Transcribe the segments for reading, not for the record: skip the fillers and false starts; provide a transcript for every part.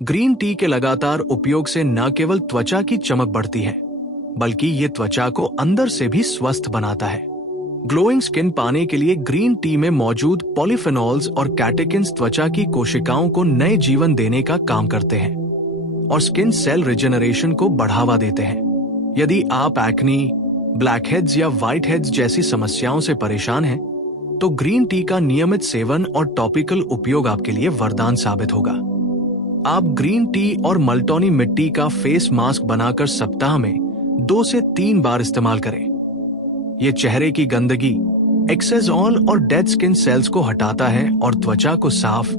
Green tea के लगातार उपयोग से न केवल त्वचा की चमक बढ़ती है, बल्कि ये त्वचा को अंदर से भी स्वस्थ बनाता है। ग्लोइंग स्किन पाने के लिए ग्रीन टी में मौजूद पॉलीफेनॉल्स और कैटेकिन्स त्वचा की कोशिकाओं को नए जीवन देने का काम करते हैं और स्किन सेल रिजेनरेशन को बढ़ावा देते हैं। यदि आप एक्नी, ब्लैकहेड्स या व्हाइटहेड्स जैसी समस्याओं से परेशान हैं, तो ग्रीन टी का नियमित सेवन और टॉपिकल उपयोग आपके लिए वरदान साबित होगा। आप ग्रीन टी और मल्टोनी मिट्टी का फेस मास्क बनाकर सप्ताह में 2 से 3 बार इस्तेमाल करें। ये चेहरे की गंदगी, एक्सेस ऑयल और डेड स्किन सेल्स को हटाता है और त्वचा को साफ,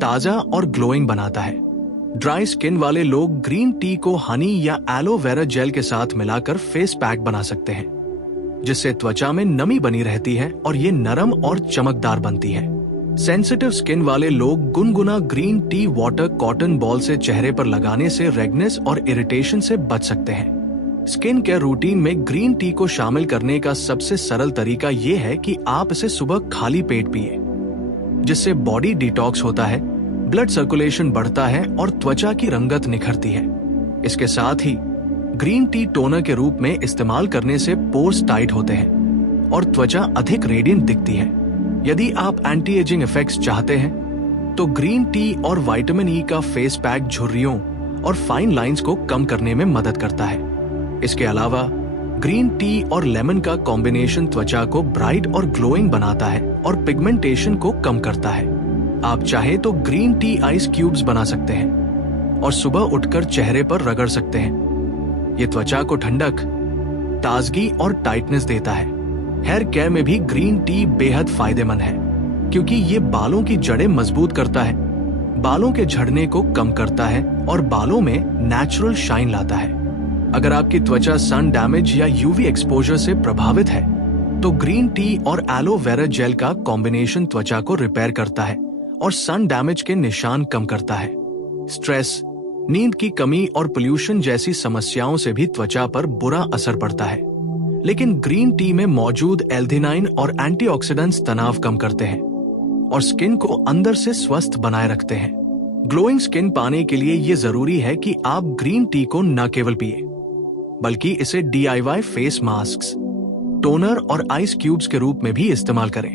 ताजा और ग्लोइंग बनाता है। ड्राई स्किन वाले लोग ग्रीन टी को हनी या एलोवेरा जेल के साथ मिलाकर फेस पैक बना सकते हैं, जिससे त्वचा में नमी बनी रहती है और ये नरम और चमकदार बनती है। सेंसिटिव स्किन वाले लोग गुनगुना green tea water cotton ball से चेहरे पर लगाने से रेडनेस और इरिटेशन से बच सकते हैं। स्किन केयर रूटीन में ग्रीन टी को शामिल करने का सबसे सरल तरीका यह है कि आप इसे सुबह खाली पेट पिए, जिससे बॉडी डिटॉक्स होता है, ब्लड सर्कुलेशन बढ़ता है और त्वचा की रंगत निखरती है। इसके साथ ही ग्रीन टी टोनर के रूप में इस्तेमाल करने से पोर्स टाइट होते हैं और त्वचा अधिक रेडिएंट दिखती है। यदि आप एंटी एजिंग इफेक्ट्स चाहते हैं, तो ग्रीन टी और विटामिन ई का फेस पैक झुर्रियों और फाइन लाइंस को कम करने में मदद करता है। इसके अलावा ग्रीन टी और लेमन का कॉम्बिनेशन त्वचा को ब्राइट और ग्लोइंग बनाता है और पिगमेंटेशन को कम करता है। आप चाहे तो ग्रीन टी आइस क्यूब्स बना सकते हैं और सुबह उठकर चेहरे पर रगड़ सकते हैं। ये त्वचा को ठंडक, ताजगी और टाइटनेस देता है। हेयर केयर में भी ग्रीन टी बेहद फायदेमंद है, क्योंकि ये बालों की जड़ें मजबूत करता है, बालों के झड़ने को कम करता है और बालों में नेचुरल शाइन लाता है। अगर आपकी त्वचा सन डैमेज या यूवी एक्सपोजर से प्रभावित है, तो ग्रीन टी और एलोवेरा जेल का कॉम्बिनेशन त्वचा को रिपेयर करता है और सन डैमेज के निशान कम करता है। स्ट्रेस, नींद की कमी और पोल्यूशन जैसी समस्याओं से भी त्वचा पर बुरा असर पड़ता है, लेकिन ग्रीन टी में मौजूद एल्थिनाइन और एंटीऑक्सीडेंट्स तनाव कम करते हैं और स्किन को अंदर से स्वस्थ बनाए रखते हैं। ग्लोइंग स्किन पाने के लिए ये जरूरी है कि आप ग्रीन टी को न केवल पिए, बल्कि इसे DIY फेस मास्क, टोनर और आइस क्यूब्स के रूप में भी इस्तेमाल करें।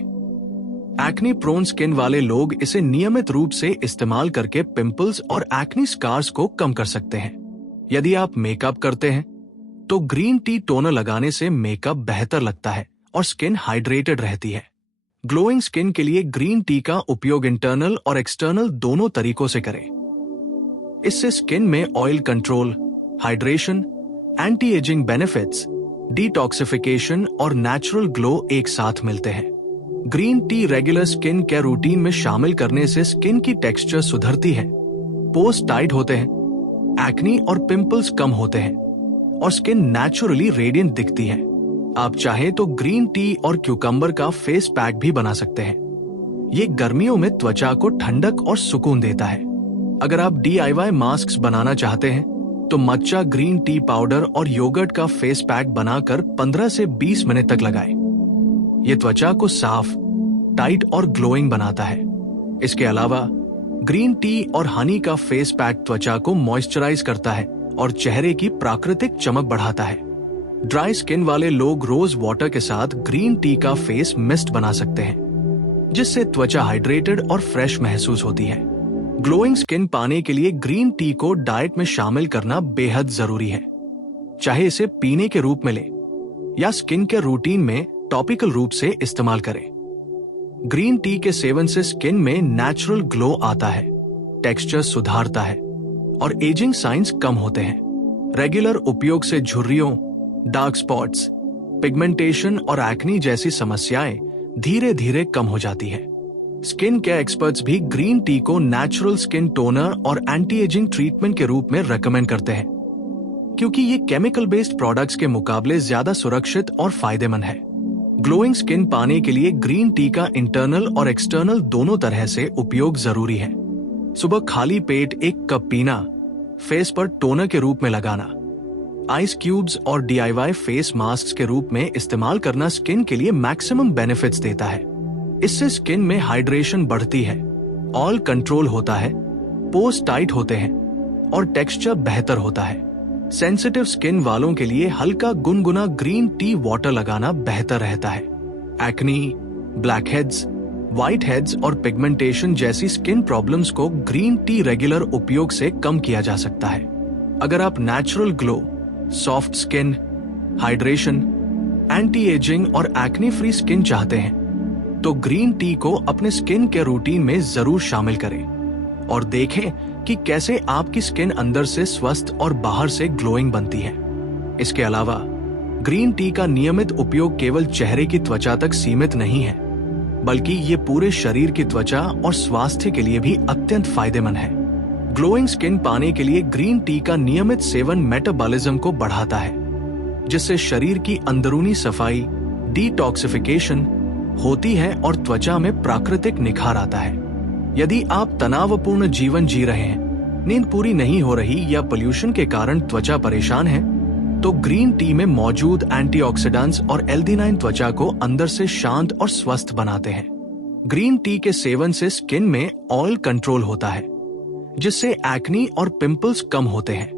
एक्ने प्रोन स्किन वाले लोग इसे नियमित रूप से इस्तेमाल करके पिंपल्स और एक्ने स्कार्स को कम कर सकते हैं। यदि आप मेकअप करते हैं, तो ग्रीन टी टोनर लगाने से मेकअप बेहतर लगता है और स्किन हाइड्रेटेड रहती है। ग्लोइंग स्किन के लिए ग्रीन टी का उपयोग इंटरनल और एक्सटर्नल दोनों तरीकों से करें। इससे स्किन में oil control, hydration, anti ageing benefits, detoxification और नेचुरल ग्लो एक साथ मिलते हैं। Green tea regular skin care routine में शामिल करने से स्किन की टेक्सचर सुधरती है, पोर्स टाइट होते हैं, एक्ने और पिंपल्स कम होते हैं और स्किन नेचुरली रेडिएंट दिखती है। आप चाहे तो ग्रीन टी और क्यूकम्बर का फेस पैक भी बना सकते हैं। ये गर्मियों में त्वचा को ठंडक और सुकून देता है। अगर आप DIY मास्क बनाना चाहते हैं, तो मच्चा ग्रीन टी पाउडर और योगर्ट का फेस पैक बनाकर 15 से 20 मिनट तक लगाएं। ये त्वचा को साफ, टाइट और ग्लोइंग बनाता है। इसके अलावा ग्रीन टी और हनी का फेस पैक त्वचा को मॉइस्चराइज करता है और चेहरे की प्राकृतिक चमक बढ़ाता है। ड्राई स्किन वाले लोग रोज वाटर के साथ ग्रीन टी का फेस मिस्ट बना सकते हैं, जिससे त्वचा हाइड्रेटेड और फ्रेश महसूस होती है। ग्लोइंग स्किन पाने के लिए ग्रीन टी को डाइट में शामिल करना बेहद जरूरी है। चाहे इसे पीने के रूप में लें या स्किन केयर रूटीन में टॉपिकल रूप से इस्तेमाल करें। ग्रीन टी के सेवन से स्किन में नेचुरल ग्लो आता है, टेक्सचर सुधारता है और एजिंग साइंस कम होते हैं। रेगुलर उपयोग से झुर्रियों, डार्क स्पॉट्स, पिगमेंटेशन और एक्ने जैसी समस्याएं धीरे धीरे कम हो जाती है। स्किन केयर एक्सपर्ट्स भी ग्रीन टी को नेचुरल स्किन टोनर और एंटी एजिंग ट्रीटमेंट के रूप में रेकमेंड करते हैं, क्योंकि ये केमिकल बेस्ड प्रोडक्ट्स के मुकाबले ज्यादा सुरक्षित और फायदेमंद है। ग्लोइंग स्किन पाने के लिए ग्रीन टी का इंटरनल और एक्सटर्नल दोनों तरह से उपयोग जरूरी है। सुबह खाली पेट 1 कप पीना, फेस पर टोनर के रूप में लगाना, आइस क्यूब्स और DIY फेस मास्क के रूप में इस्तेमाल करना स्किन के लिए मैक्सिमम बेनिफिट्स देता है। इससे स्किन में हाइड्रेशन बढ़ती है, ऑयल कंट्रोल होता है, पोर्स टाइट होते हैं और टेक्सचर बेहतर होता है। सेंसिटिव स्किन वालों के लिए हल्का गुनगुना ग्रीन टी वाटर लगाना बेहतर रहता है। Acne, black heads, white heads और पिगमेंटेशन जैसी स्किन प्रॉब्लम्स को ग्रीन टी रेगुलर उपयोग से कम किया जा सकता है। अगर आप natural glow, soft skin, hydration, anti ageing और एक्ने फ्री स्किन चाहते हैं तो ग्रीन टी को अपने स्किन के रूटीन में जरूर शामिल करें और देखें कि कैसे आपकी स्किन अंदर से स्वस्थ और बाहर से ग्लोइंग बनती है। इसके अलावा ग्रीन टी का नियमित उपयोग केवल चेहरे की त्वचा तक सीमित नहीं है, बल्कि ये पूरे शरीर की त्वचा और स्वास्थ्य के लिए भी अत्यंत फायदेमंद है। ग्लोइंग स्किन पाने के लिए ग्रीन टी का नियमित सेवन मेटाबॉलिज्म को बढ़ाता है, जिससे शरीर की अंदरूनी सफाई, डिटॉक्सिफिकेशन होती है और त्वचा में प्राकृतिक निखार आता है। यदि आप तनावपूर्ण जीवन जी रहे हैं, नींद पूरी नहीं हो रही या पोल्यूशन के कारण त्वचा परेशान है, तो ग्रीन टी में मौजूद एंटीऑक्सीडेंट्स और एल्डिनाइन त्वचा को अंदर से शांत और स्वस्थ बनाते हैं। ग्रीन टी के सेवन से स्किन में ऑयल कंट्रोल होता है, जिससे एक्नी और पिंपल्स कम होते हैं।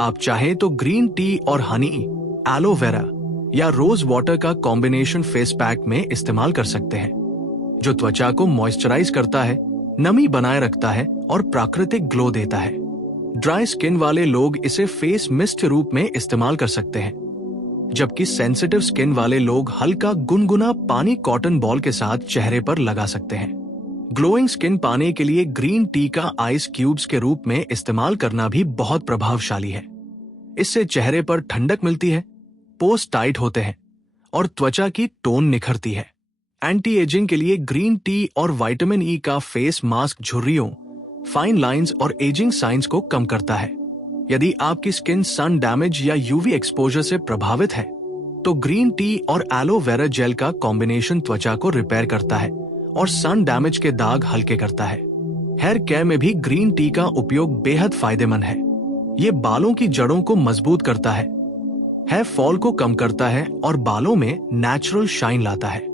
आप चाहें तो ग्रीन टी और हनी, एलोवेरा या रोज वाटर का कॉम्बिनेशन फेस पैक में इस्तेमाल कर सकते हैं, जो त्वचा को मॉइस्चराइज करता है, नमी बनाए रखता है और प्राकृतिक ग्लो देता है। ड्राई स्किन वाले लोग इसे फेस मिस्ट के रूप में इस्तेमाल कर सकते हैं, जबकि सेंसिटिव स्किन वाले लोग हल्का गुनगुना पानी कॉटन बॉल के साथ चेहरे पर लगा सकते हैं। ग्लोइंग स्किन पाने के लिए ग्रीन टी का आइस क्यूब्स के रूप में इस्तेमाल करना भी बहुत प्रभावशाली है। इससे चेहरे पर ठंडक मिलती है, पोर्स टाइट होते हैं और त्वचा की टोन निखरती है। एंटी एजिंग के लिए ग्रीन टी और विटामिन ई का फेस मास्क झुर्रियों, फाइन लाइंस और एजिंग साइंस को कम करता है। यदि आपकी स्किन सन डैमेज या यूवी एक्सपोजर से प्रभावित है, तो ग्रीन टी और एलोवेरा जेल का कॉम्बिनेशन त्वचा को रिपेयर करता है और सन डैमेज के दाग हल्के करता है। हेयर केयर में भी ग्रीन टी का उपयोग बेहद फायदेमंद है। ये बालों की जड़ों को मजबूत करता है, हेयर फॉल को कम करता है और बालों में नेचुरल शाइन लाता है।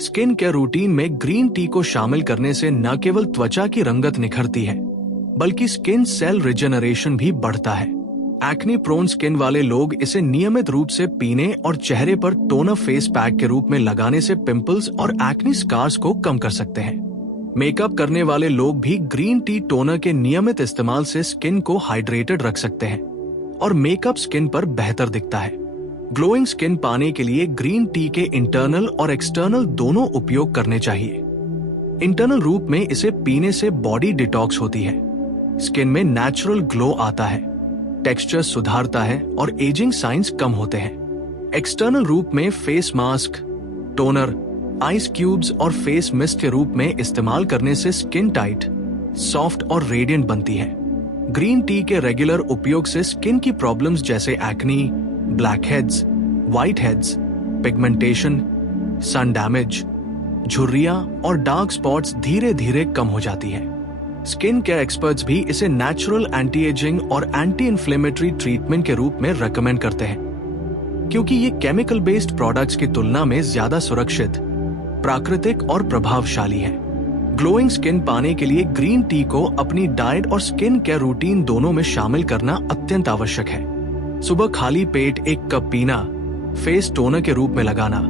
स्किन केयर रूटीन में ग्रीन टी को शामिल करने से न केवल त्वचा की रंगत निखरती है, बल्कि स्किन सेल रिजेनरेशन भी बढ़ता है। एक्ने प्रोन स्किन वाले लोग इसे नियमित रूप से पीने और चेहरे पर टोनर फेस पैक के रूप में लगाने से पिंपल्स और एक्ने स्कार्स को कम कर सकते हैं। मेकअप करने वाले लोग भी ग्रीन टी टोनर के नियमित इस्तेमाल से स्किन को हाइड्रेटेड रख सकते हैं और मेकअप स्किन पर बेहतर दिखता है। ग्लोइंग स्किन पाने के लिए ग्रीन टी के इंटरनल और एक्सटर्नल दोनों उपयोग करने चाहिए। इंटरनल रूप में इसे पीने से बॉडी डिटॉक्स होती है, स्किन में नेचुरल ग्लो आता है, टेक्सचर सुधारता है और एजिंग साइंस कम होते हैं। एक्सटर्नल रूप में face mask, toner, ice cubes और फेस मिस्ट के रूप में इस्तेमाल करने से स्किन टाइट, सॉफ्ट और रेडिएंट बनती है। ग्रीन टी के रेगुलर उपयोग से स्किन की प्रॉब्लम्स जैसे acne, black heads, white heads, pigmentation, sun damage, झुर्रियां और डार्क स्पॉट्स धीरे धीरे कम हो जाती है। स्किन केयर एक्सपर्ट्स भी इसे नेचुरल एंटी एजिंग और एंटी इन्फ्लेमेटरी ट्रीटमेंट के रूप में रेकमेंड करते हैं, क्योंकि ये केमिकल बेस्ड प्रोडक्ट्स की तुलना में ज्यादा सुरक्षित, प्राकृतिक और प्रभावशाली है। ग्लोइंग स्किन पाने के लिए ग्रीन टी को अपनी डाइट और स्किन केयर रूटीन दोनों में शामिल करना अत्यंत आवश्यक है। सुबह खाली पेट 1 कप पीना, फेस टोनर के रूप में लगाना,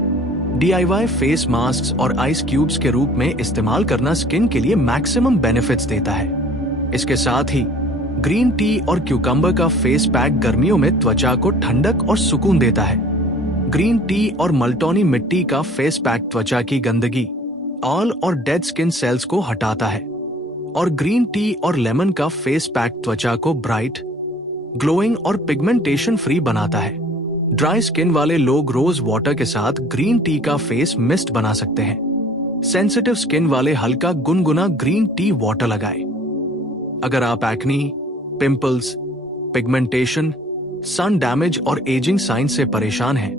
DIY फेस मास्क और आइस क्यूब्स के रूप में इस्तेमाल करना स्किन के लिए मैक्सिमम बेनिफिट्स देता है। इसके साथ ही ग्रीन टी और क्यूकम्बर का फेस पैक गर्मियों में त्वचा को ठंडक और सुकून देता है। ग्रीन टी और मल्टोनी मिट्टी का फेस पैक त्वचा की गंदगी, ऑयल और डेड स्किन सेल्स को हटाता है और ग्रीन टी और लेमन का फेस पैक त्वचा को ब्राइट, ग्लोइंग और पिगमेंटेशन फ्री बनाता है। ड्राई स्किन वाले लोग रोज वाटर के साथ ग्रीन टी का फेस मिस्ट बना सकते हैं। सेंसिटिव स्किन वाले हल्का गुनगुना ग्रीन टी वाटर लगाएं। अगर आप acne, pimples, pigmentation, sun damage और एजिंग साइंस से परेशान हैं,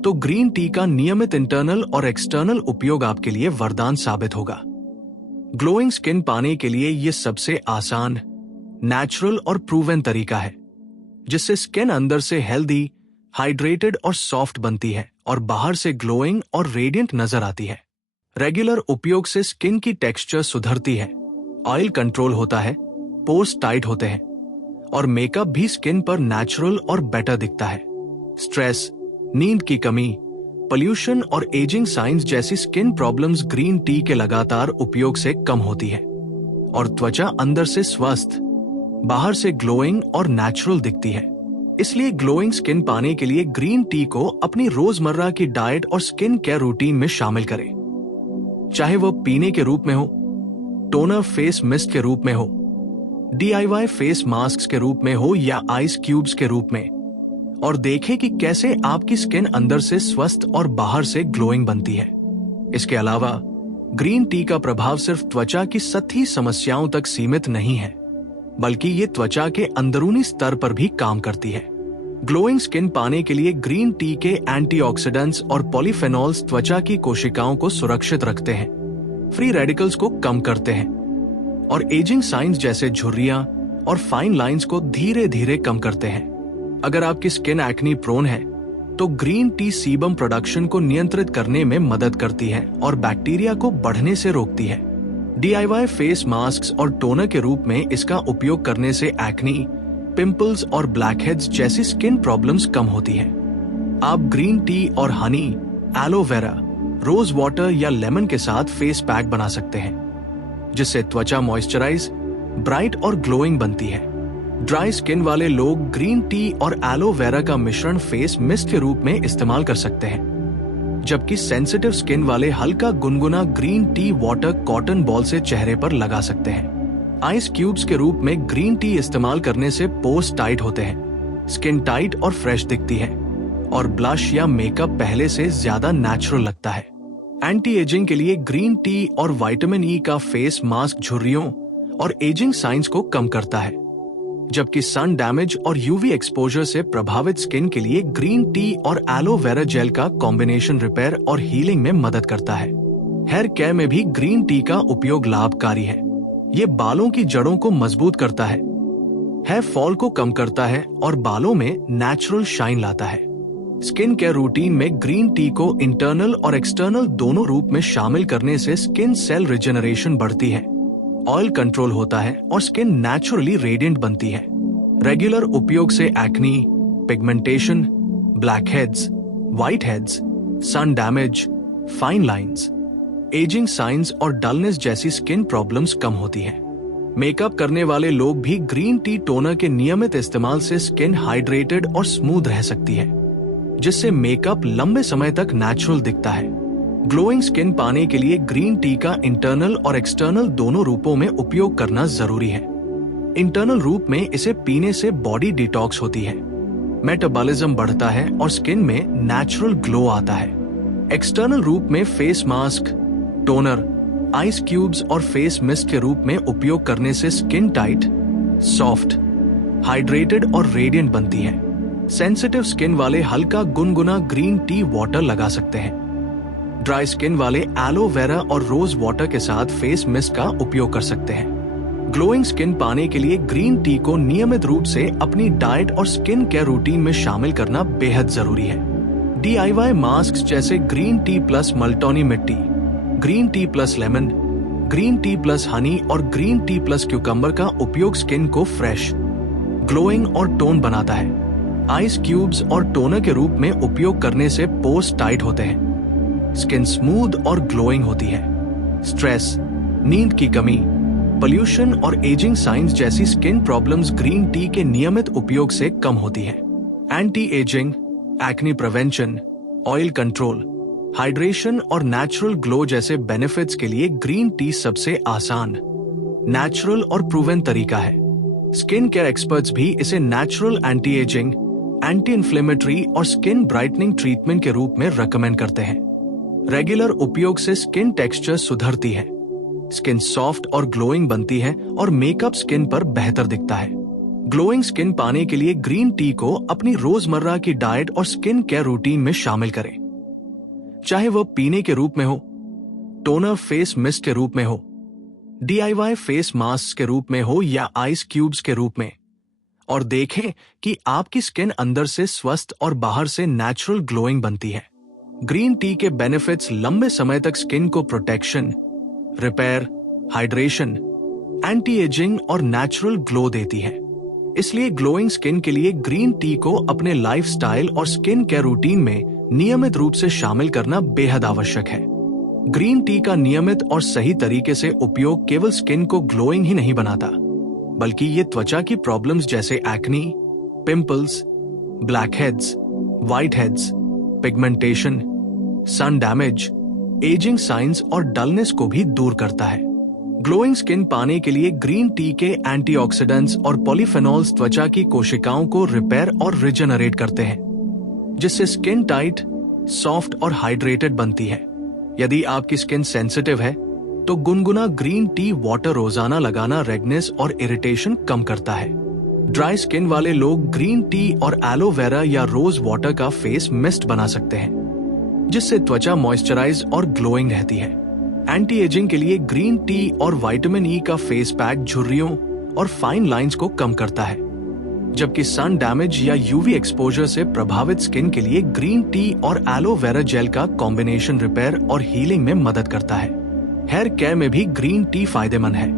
तो ग्रीन टी का नियमित इंटरनल और एक्सटर्नल उपयोग आपके लिए वरदान साबित होगा। ग्लोइंग स्किन पाने के लिए यह सबसे आसान, नेचुरल और प्रूवन तरीका है, जिससे स्किन अंदर से हेल्दी, हाइड्रेटेड और सॉफ्ट बनती है और बाहर से ग्लोइंग और रेडिएंट नजर आती है। रेगुलर उपयोग से स्किन की टेक्सचर सुधरती है, ऑयल कंट्रोल होता है, पोर्स टाइट होते हैं और मेकअप भी स्किन पर नेचुरल और बेटर दिखता है। स्ट्रेस, नींद की कमी, पोल्यूशन और एजिंग साइंस जैसी स्किन प्रॉब्लम्स ग्रीन टी के लगातार उपयोग से कम होती है और त्वचा अंदर से स्वस्थ, बाहर से ग्लोइंग और नेचुरल दिखती है। इसलिए ग्लोइंग स्किन पाने के लिए ग्रीन टी को अपनी रोजमर्रा की डाइट और स्किन केयर रूटीन में शामिल करें। चाहे वो पीने के रूप में हो, टोनर फेस मिस्ट के रूप में हो, DIY फेस मास्क के रूप में हो या आइस क्यूब्स के रूप में, और देखें कि कैसे आपकी स्किन अंदर से स्वस्थ और बाहर से ग्लोइंग बनती है। इसके अलावा ग्रीन टी का प्रभाव सिर्फ त्वचा की सतही समस्याओं तक सीमित नहीं है, बल्कि ये त्वचा के अंदरूनी स्तर पर भी काम करती है। ग्लोइंग स्किन पाने के लिए ग्रीन टी के एंटीऑक्सीडेंट्स और पॉलीफेनॉल्स त्वचा की कोशिकाओं को सुरक्षित रखते हैं, फ्री रेडिकल्स को कम करते हैं और एजिंग साइंस जैसे झुर्रियां और फाइन लाइंस को धीरे धीरे कम करते हैं। अगर आपकी स्किन एक्नी प्रोन है तो ग्रीन टी सीबम प्रोडक्शन को नियंत्रित करने में मदद करती है और बैक्टीरिया को बढ़ने से रोकती है। DIY फेस मास्क और टोनर के रूप में इसका उपयोग करने से एक्नी, पिंपल्स और ब्लैकहेड्स जैसी स्किन प्रॉब्लम्स कम होती है। आप ग्रीन टी और हनी, एलोवेरा, रोज वाटर या लेमन के साथ फेस पैक बना सकते हैं, जिससे त्वचा मॉइस्चराइज, ब्राइट और ग्लोइंग बनती है। ड्राई स्किन वाले लोग ग्रीन टी और एलोवेरा का मिश्रण फेस मिस्ट के रूप में इस्तेमाल कर सकते हैं, जबकि सेंसिटिव स्किन वाले हल्का गुनगुना green tea water cotton ball से चेहरे पर लगा सकते हैं। आइस क्यूब्स के रूप में ग्रीन टी इस्तेमाल करने से पोर्स टाइट होते हैं, स्किन टाइट और फ्रेश दिखती है और ब्लश या मेकअप पहले से ज्यादा नेचुरल लगता है। एंटी एजिंग के लिए ग्रीन टी और विटामिन ई का फेस मास्क झुर्रियों और एजिंग साइंस को कम करता है, जबकि सन डैमेज और यूवी एक्सपोजर से प्रभावित स्किन के लिए ग्रीन टी और एलोवेरा जेल का कॉम्बिनेशन रिपेयर और हीलिंग में मदद करता है। हेयर केयर में भी ग्रीन टी का उपयोग लाभकारी है। ये बालों की जड़ों को मजबूत करता है, हेयर फॉल को कम करता है और बालों में नेचुरल शाइन लाता है। स्किन केयर रूटीन में ग्रीन टी को इंटरनल और एक्सटर्नल दोनों रूप में शामिल करने से स्किन सेल रिजेनरेशन बढ़ती है, ऑयल कंट्रोल होता है और स्किन नेचुरली रेडिएंट बनती है। रेगुलर उपयोग से acne, pigmentation, blackheads, whiteheads, sun damage, fine lines, ageing signs और डलनेस जैसी स्किन प्रॉब्लम्स कम होती हैं। मेकअप करने वाले लोग भी ग्रीन टी टोनर के नियमित इस्तेमाल से स्किन हाइड्रेटेड और स्मूथ रह सकती है, जिससे मेकअप लंबे समय तक नेचुरल दिखता है। ग्लोइंग स्किन पाने के लिए ग्रीन टी का इंटरनल और एक्सटर्नल दोनों रूपों में उपयोग करना जरूरी है। इंटरनल रूप में इसे पीने से बॉडी डिटॉक्स होती है, मेटाबॉलिज्म बढ़ता है और स्किन में नेचुरल ग्लो आता है। एक्सटर्नल रूप में face mask, toner, ice cubes और फेस मिस्ट के रूप में उपयोग करने से स्किन टाइट, सॉफ्ट, हाइड्रेटेड और रेडिएंट बनती है। सेंसिटिव स्किन वाले हल्का गुनगुना ग्रीन टी वाटर लगा सकते हैं। ड्राई स्किन वाले एलोवेरा और रोज वाटर के साथ फेस मिस्ट का उपयोग कर सकते हैं। ग्लोइंग स्किन पाने के लिए ग्रीन टी को नियमित रूप से अपनी डाइट और स्किन केयर रूटीन में शामिल करना बेहद जरूरी है। DIY मास्क जैसे ग्रीन टी प्लस मल्टोनी मिट्टी, green tea plus lemon, green tea plus Honey और ग्रीन टी प्लस क्यूकम्बर का उपयोग स्किन को फ्रेश, ग्लोइंग और टोन बनाता है। आइस क्यूब्स और टोनर के रूप में उपयोग करने से पोर्स टाइट होते हैं, स्किन स्मूथ और ग्लोइंग होती है। स्ट्रेस, नींद की कमी, पोल्यूशन और एजिंग साइंस जैसी स्किन प्रॉब्लम्स ग्रीन टी के नियमित उपयोग से कम होती है। Anti ageing, acne prevention, oil control, hydration और नेचुरल ग्लो जैसे बेनिफिट्स के लिए ग्रीन टी सबसे आसान, नेचुरल और प्रूवन तरीका है। स्किन केयर एक्सपर्ट्स भी इसे natural anti ageing, anti inflammatory और स्किन ब्राइटनिंग ट्रीटमेंट के रूप में रेकमेंड करते हैं। रेगुलर उपयोग से स्किन टेक्सचर सुधरती है, स्किन सॉफ्ट और ग्लोइंग बनती है और मेकअप स्किन पर बेहतर दिखता है। ग्लोइंग स्किन पाने के लिए ग्रीन टी को अपनी रोजमर्रा की डाइट और स्किन केयर रूटीन में शामिल करें, चाहे वो पीने के रूप में हो, टोनर फेस मिस्ट के रूप में हो, DIY फेस मास्क के रूप में हो या आइस क्यूब्स के रूप में, और देखें कि आपकी स्किन अंदर से स्वस्थ और बाहर से नेचुरल ग्लोइंग बनती है। ग्रीन टी के बेनिफिट्स लंबे समय तक स्किन को protection, repair, hydration, anti ageing और नेचुरल ग्लो देती है। इसलिए ग्लोइंग स्किन के लिए ग्रीन टी को अपने लाइफस्टाइल और स्किन केयर रूटीन में नियमित रूप से शामिल करना बेहद आवश्यक है। ग्रीन टी का नियमित और सही तरीके से उपयोग केवल स्किन को ग्लोइंग ही नहीं बनाता, बल्कि ये त्वचा की प्रॉब्लम्स जैसे acne, pimples, black heads, white heads, pigmentation, sun damage, ageing signs और डलनेस को भी दूर करता है। ग्लोइंग स्किन पाने के लिए ग्रीन टी के एंटीऑक्सीडेंट्स और पॉलीफेनॉल्स त्वचा की कोशिकाओं को रिपेयर और रिजेनरेट करते हैं, जिससे स्किन टाइट, सॉफ्ट और हाइड्रेटेड बनती है। यदि आपकी स्किन सेंसिटिव है तो गुनगुना ग्रीन टी वाटर रोजाना लगाना रेडनेस और इरिटेशन कम करता है। ड्राई स्किन वाले लोग ग्रीन टी और एलोवेरा या रोज वाटर का फेस मिस्ट बना सकते हैं, जिससे त्वचा मॉइस्चराइज और ग्लोइंग रहती है। एंटी एजिंग के लिए ग्रीन टी और विटामिन ई का फेस पैक झुर्रियों और फाइन लाइंस को कम करता है, जबकि सन डैमेज या यूवी एक्सपोजर से प्रभावित स्किन के लिए ग्रीन टी और एलोवेरा जेल का कॉम्बिनेशन रिपेयर और हीलिंग में मदद करता है। हेयर केयर में भी ग्रीन टी फायदेमंद है,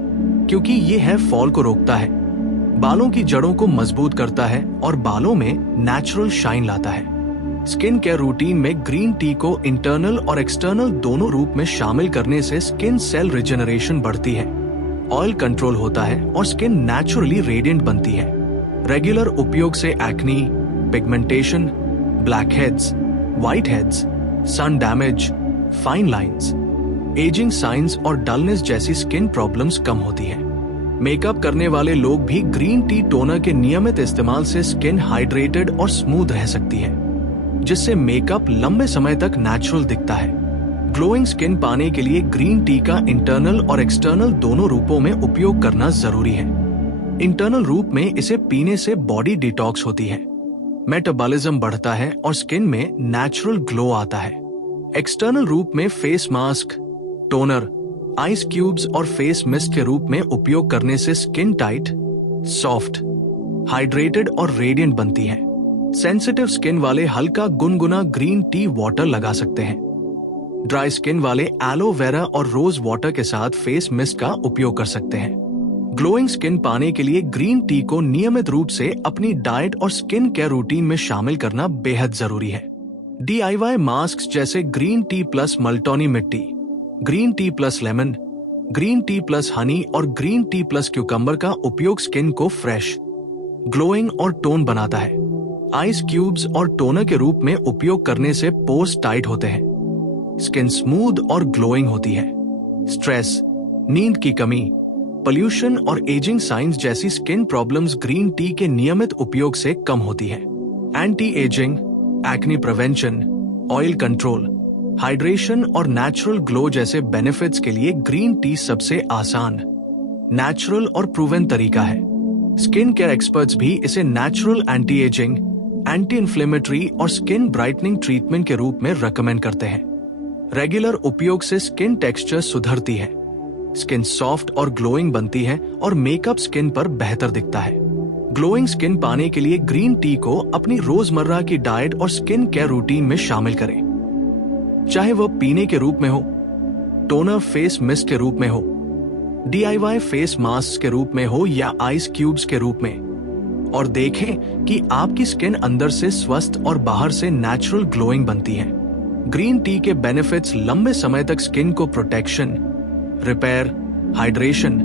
क्योंकि ये हेयर फॉल को रोकता है, बालों की जड़ों को मजबूत करता है और बालों में नेचुरल शाइन लाता है। स्किन केयर रूटीन में ग्रीन टी को इंटरनल और एक्सटर्नल दोनों रूप में शामिल करने से स्किन सेल रिजेनरेशन बढ़ती है, ऑयल कंट्रोल होता है और स्किन नेचुरली रेडिएंट बनती है। रेगुलर उपयोग से acne, pigmentation, black heads, white heads, sun damage, fine lines, ageing signs और डलनेस जैसी स्किन प्रॉब्लम्स कम होती है। मेकअप करने वाले लोग भी ग्रीन टी टोनर के नियमित इस्तेमाल से स्किन हाइड्रेटेड और स्मूथ रह सकती है, जिससे मेकअप लंबे समय तक नेचुरल दिखता है। ग्लोइंग स्किन पाने के लिए ग्रीन टी का इंटरनल और एक्सटर्नल दोनों रूपों में उपयोग करना जरूरी है। इंटरनल रूप में इसे पीने से बॉडी डिटॉक्स होती है, मेटाबॉलिज्म बढ़ता है और स्किन में नेचुरल ग्लो आता है। एक्सटर्नल रूप में face mask, toner, ice cubes और फेस मिस्ट के रूप में उपयोग करने से स्किन टाइट, सॉफ्ट, हाइड्रेटेड और रेडिएंट बनती है। सेंसिटिव स्किन वाले हल्का गुनगुना ग्रीन टी वाटर लगा सकते हैं। ड्राई स्किन वाले एलोवेरा और रोज वाटर के साथ फेस मिस्ट का उपयोग कर सकते हैं। ग्लोइंग स्किन पाने के लिए ग्रीन टी को नियमित रूप से अपनी डाइट और स्किन केयर रूटीन में शामिल करना बेहद जरूरी है। DIY मास्क जैसे ग्रीन टी प्लस मल्टोनी मिट्टी, green tea plus lemon, green tea plus Honey और ग्रीन टी प्लस क्यूकम्बर का उपयोग स्किन को फ्रेश, ग्लोइंग और टोन बनाता है। आइस क्यूब्स और टोनर के रूप में उपयोग करने से पोर्स टाइट होते हैं, स्किन स्मूथ और ग्लोइंग होती है। स्ट्रेस, नींद की कमी, पोल्यूशन और एजिंग साइंस जैसी स्किन प्रॉब्लम्स ग्रीन टी के नियमित उपयोग से कम होती है। Anti ageing, acne prevention, oil control, hydration और नेचुरल ग्लो जैसे बेनिफिट्स के लिए ग्रीन टी सबसे आसान, नेचुरल और प्रूवन तरीका है। स्किन केयर एक्सपर्ट्स भी इसे natural anti ageing, anti inflammatory और स्किन ब्राइटनिंग ट्रीटमेंट के रूप में रेकमेंड करते हैं। रेगुलर उपयोग से स्किन टेक्सचर सुधरती है, स्किन सॉफ्ट और ग्लोइंग बनती है और मेकअप स्किन पर बेहतर दिखता है। ग्लोइंग स्किन पाने के लिए ग्रीन टी को अपनी रोजमर्रा की डाइट और स्किन केयर रूटीन में शामिल करें, चाहे वह पीने के रूप में हो, टोनर फेस मिस्ट के रूप में हो, DIY फेस मास्क के रूप में हो या आइस क्यूब्स के रूप में, और देखें कि आपकी स्किन अंदर से स्वस्थ और बाहर से नेचुरल ग्लोइंग बनती है। ग्रीन टी के बेनिफिट्स लंबे समय तक स्किन को protection, repair, hydration,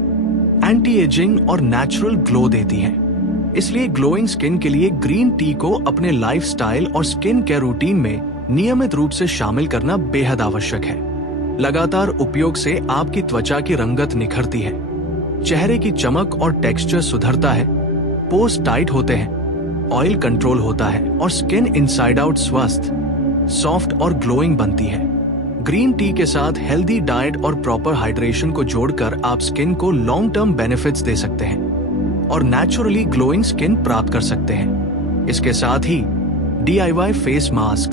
anti ageing और नेचुरल ग्लो देती हैं। इसलिए ग्लोइंग स्किन के लिए ग्रीन टी को अपने लाइफस्टाइल और स्किन केयर रूटीन में नियमित रूप से शामिल करना बेहद आवश्यक है। लगातार उपयोग से आपकी त्वचा की रंगत निखरती है, चेहरे की चमक और टेक्सचर सुधरता है, पोर्स टाइट होते हैं, ऑयल कंट्रोल होता है और स्किन इनसाइड आउट स्वस्थ, सॉफ्ट और ग्लोइंग बनती है। ग्रीन टी के साथ हेल्दी डाइट और प्रॉपर हाइड्रेशन को जोड़कर आप स्किन को लॉन्ग टर्म बेनिफिट्स दे सकते हैं और नेचुरली ग्लोइंग स्किन प्राप्त कर सकते हैं। इसके साथ ही DIY face mask,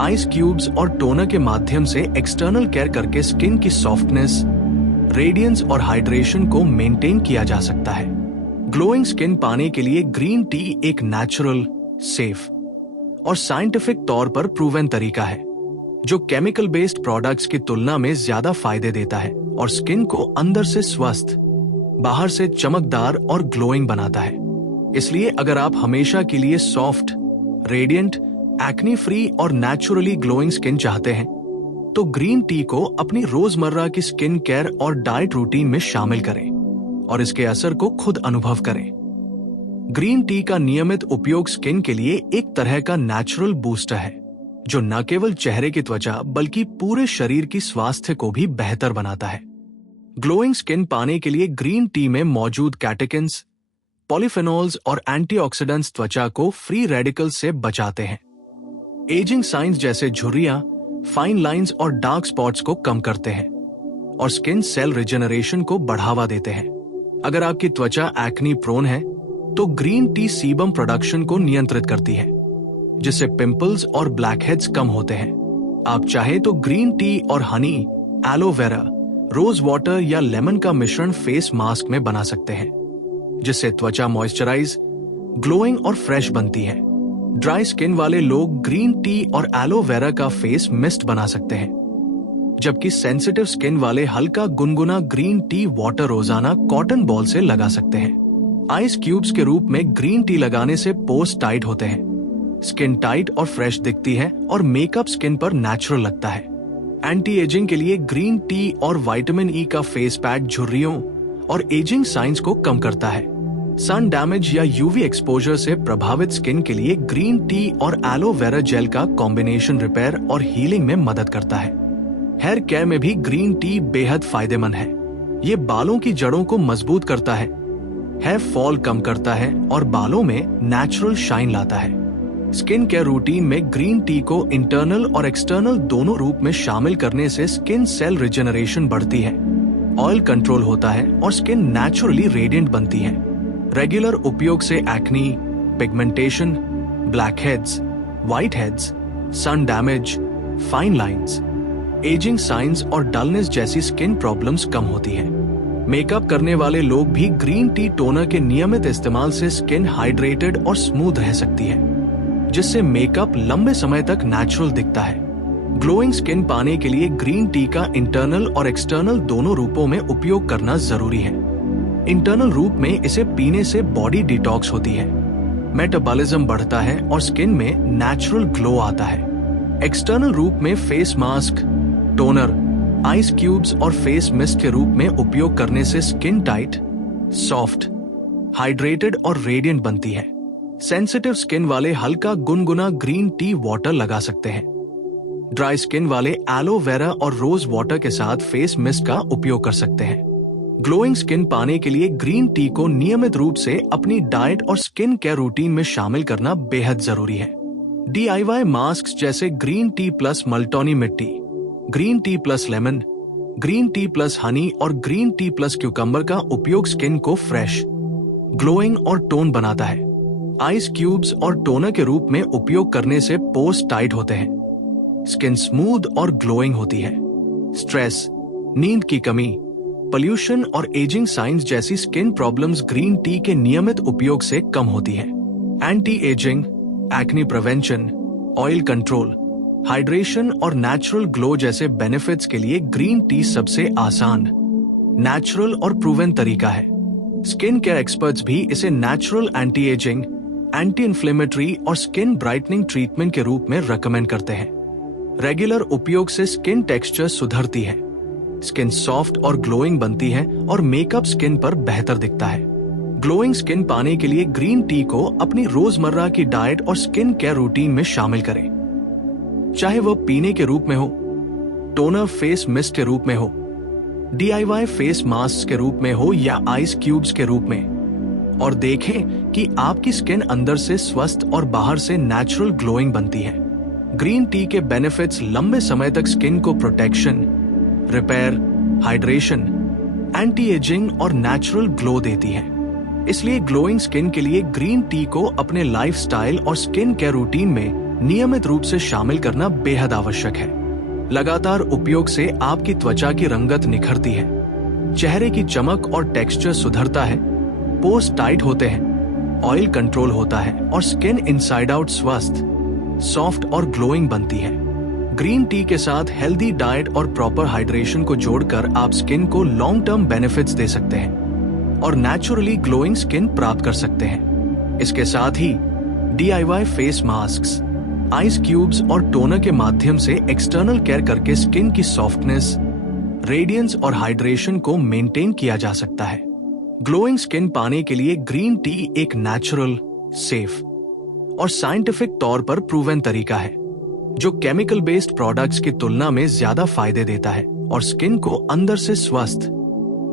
ice cubes और टोनर के माध्यम से एक्सटर्नल केयर करके स्किन की सॉफ्टनेस, रेडियंस और हाइड्रेशन को मेंटेन किया जा सकता है। ग्लोइंग स्किन पाने के लिए ग्रीन टी एक नेचुरल, सेफ और साइंटिफिक तौर पर प्रूवन तरीका है, जो केमिकल बेस्ड प्रोडक्ट्स की तुलना में ज्यादा फायदे देता है और स्किन को अंदर से स्वस्थ, बाहर से चमकदार और ग्लोइंग बनाता है। इसलिए अगर आप हमेशा के लिए सॉफ्ट, रेडिएंट, एक्ने फ्री और नेचुरली ग्लोइंग स्किन चाहते हैं तो ग्रीन टी को अपनी रोजमर्रा की स्किन केयर और डाइट रूटीन में शामिल करें और इसके असर को खुद अनुभव करें। ग्रीन टी का नियमित उपयोग स्किन के लिए एक तरह का नेचुरल बूस्टर है जो न केवल चेहरे की त्वचा बल्कि पूरे शरीर की स्वास्थ्य को भी बेहतर बनाता है। ग्लोइंग स्किन पाने के लिए ग्रीन टी में मौजूद कैटेकिन्स, पॉलीफेनॉल्स और एंटीऑक्सीडेंट्स त्वचा को फ्री रेडिकल्स से बचाते हैं। एजिंग साइंस जैसे झुर्रियां, फाइन लाइंस और डार्क स्पॉट्स को कम करते हैं और स्किन सेल रिजेनरेशन को बढ़ावा देते हैं। अगर आपकी त्वचा एक्नी प्रोन है तो ग्रीन टी सीबम प्रोडक्शन को नियंत्रित करती है जिससे पिंपल्स और ब्लैकहेड्स कम होते हैं। आप चाहे तो ग्रीन टी और हनी, एलोवेरा, रोज वाटर या लेमन का मिश्रण फेस मास्क में बना सकते हैं जिससे त्वचा मॉइस्चराइज, ग्लोइंग और फ्रेश बनती है। ड्राई स्किन वाले लोग ग्रीन टी और एलोवेरा का फेस मिस्ट बना सकते हैं, जबकि सेंसिटिव स्किन वाले हल्का गुनगुना ग्रीन टी वाटर रोजाना कॉटन बॉल से लगा सकते हैं। आइस क्यूब्स के रूप में ग्रीन टी लगाने से पोर्स टाइट होते हैं, स्किन टाइट और फ्रेश दिखती है और मेकअप स्किन पर नेचुरल लगता है। एंटी एजिंग के लिए ग्रीन टी और विटामिन ई का फेस पैक झुर्रियों और एजिंग साइंस को कम करता है। सन डैमेज या यूवी एक्सपोजर से प्रभावित स्किन के लिए ग्रीन टी और एलोवेरा जेल का कॉम्बिनेशन रिपेयर और हीलिंग में मदद करता है। हेयर केयर में भी ग्रीन टी बेहद फायदेमंद है। ये बालों की जड़ों को मजबूत करता है, हेयर फॉल कम करता है और बालों में नेचुरल शाइन लाता है। स्किन केयर रूटीन में ग्रीन टी को इंटरनल और एक्सटर्नल दोनों रूप में शामिल करने से स्किन सेल रिजेनरेशन बढ़ती है, ऑयल कंट्रोल होता है और स्किन नेचुरली रेडिएंट बनती है। रेगुलर उपयोग से acne, pigmentation, blackheads, whiteheads, sun damage, fine lines, ageing signs और डलनेस जैसी स्किन प्रॉब्लम्स कम होती है। मेकअप करने वाले लोग भी ग्रीन टी टोनर के नियमित इस्तेमाल से स्किन हाइड्रेटेड और स्मूथ रह सकती है जिससे मेकअप लंबे समय तक नेचुरल दिखता है। ग्लोइंग स्किन पाने के लिए ग्रीन टी का इंटरनल और एक्सटर्नल दोनों रूपों में उपयोग करना जरूरी है। इंटरनल रूप में इसे पीने से बॉडी डिटॉक्स होती है, मेटाबॉलिज्म बढ़ता है और स्किन में नेचुरल ग्लो आता है। एक्सटर्नल रूप में face mask, toner, ice cubes और फेस मिस्ट के रूप में उपयोग करने से स्किन टाइट, सॉफ्ट, हाइड्रेटेड और रेडिएंट बनती है। सेंसिटिव स्किन वाले हल्का गुनगुना ग्रीन टी वाटर लगा सकते हैं। ड्राई स्किन वाले एलोवेरा और रोज वाटर के साथ फेस मिस्ट का उपयोग कर सकते हैं। ग्लोइंग स्किन पाने के लिए ग्रीन टी को नियमित रूप से अपनी डाइट और स्किन केयर रूटीन में शामिल करना बेहद जरूरी है। DIY मास्क जैसे ग्रीन टी प्लस मल्टोनी मिट्टी, green tea plus lemon, green tea plus Honey और ग्रीन टी प्लस क्यूकम्बर का उपयोग स्किन को फ्रेश, ग्लोइंग और टोन बनाता है। आइस क्यूब्स और टोनर के रूप में उपयोग करने से पोर्स टाइट होते हैं, स्किन स्मूथ और ग्लोइंग होती है। स्ट्रेस, नींद की कमी, पोल्यूशन और एजिंग साइंस जैसी स्किन प्रॉब्लम्स ग्रीन टी के नियमित उपयोग से कम होती है। Anti ageing, acne prevention, oil control, hydration और नेचुरल ग्लो जैसे बेनिफिट्स के लिए ग्रीन टी सबसे आसान, नेचुरल और प्रूवन तरीका है। स्किन केयर एक्सपर्ट्स भी इसे natural anti ageing, anti inflammatory और स्किन ब्राइटनिंग ट्रीटमेंट के रूप में रेकमेंड करते हैं। रेगुलर उपयोग से स्किन टेक्सचर सुधरती है, स्किन सॉफ्ट और ग्लोइंग बनती है और मेकअप स्किन पर बेहतर दिखता है। ग्लोइंग स्किन पाने के लिए ग्रीन टी को अपनी रोजमर्रा की डाइट और स्किन केयर रूटीन में शामिल करें, चाहे वह पीने के रूप में हो, टोनर फेस मिस्ट के रूप में हो, DIY फेस मास्क के रूप में हो या आइस क्यूब्स के रूप में, और देखें कि आपकी स्किन अंदर से स्वस्थ और बाहर से नेचुरल ग्लोइंग बनती है। ग्रीन टी के बेनिफिट्स लंबे समय तक स्किन को protection, repair, hydration, anti ageing और नेचुरल ग्लो देती है। इसलिए ग्लोइंग स्किन के लिए ग्रीन टी को अपने लाइफस्टाइल और स्किन केयर रूटीन में नियमित रूप से शामिल करना बेहद आवश्यक है। लगातार उपयोग से आपकी त्वचा की रंगत निखरती है, चेहरे की चमक और टेक्सचर सुधरता है, पोर्स टाइट होते हैं, ऑयल कंट्रोल होता है और स्किन इनसाइड आउट स्वस्थ, सॉफ्ट और ग्लोइंग बनती है। ग्रीन टी के साथ हेल्दी डाइट और प्रॉपर हाइड्रेशन को जोड़कर आप स्किन को लॉन्ग टर्म बेनिफिट्स दे सकते हैं। और नेचुरली ग्लोइंग स्किन प्राप्त कर सकते हैं। इसके साथ ही DIY face masks, ice cubes और टोनर के माध्यम से एक्सटर्नल केयर करके स्किन की सॉफ्टनेस, रेडियंस और हाइड्रेशन को मेंटेन किया जा सकता है। ग्लोइंग स्किन पाने के लिए ग्रीन टी एक नेचुरल, सेफ और साइंटिफिक तौर पर प्रूवन तरीका है, जो केमिकल बेस्ड प्रोडक्ट्स की तुलना में ज्यादा फायदे देता है और स्किन को अंदर से स्वस्थ,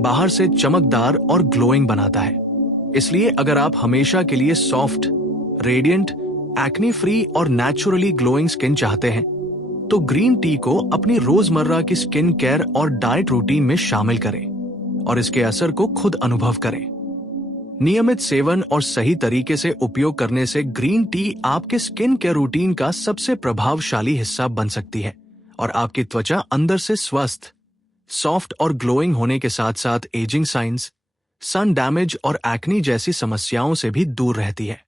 बाहर से चमकदार और ग्लोइंग बनाता है। इसलिए अगर आप हमेशा के लिए सॉफ्ट, रेडियंट, एक्ने फ्री और नेचुरली ग्लोइंग स्किन चाहते हैं, तो ग्रीन टी को अपनी रोजमर्रा की स्किन केयर और डाइट रूटीन में शामिल करें और इसके असर को खुद अनुभव करें। नियमित सेवन और सही तरीके से उपयोग करने से ग्रीन टी आपके स्किन केयर रूटीन का सबसे प्रभावशाली हिस्सा बन सकती है और आपकी त्वचा अंदर से स्वस्थ, सॉफ्ट और ग्लोइंग होने के साथ साथ एजिंग साइंस, सन डैमेज और एक्ने जैसी समस्याओं से भी दूर रहती है।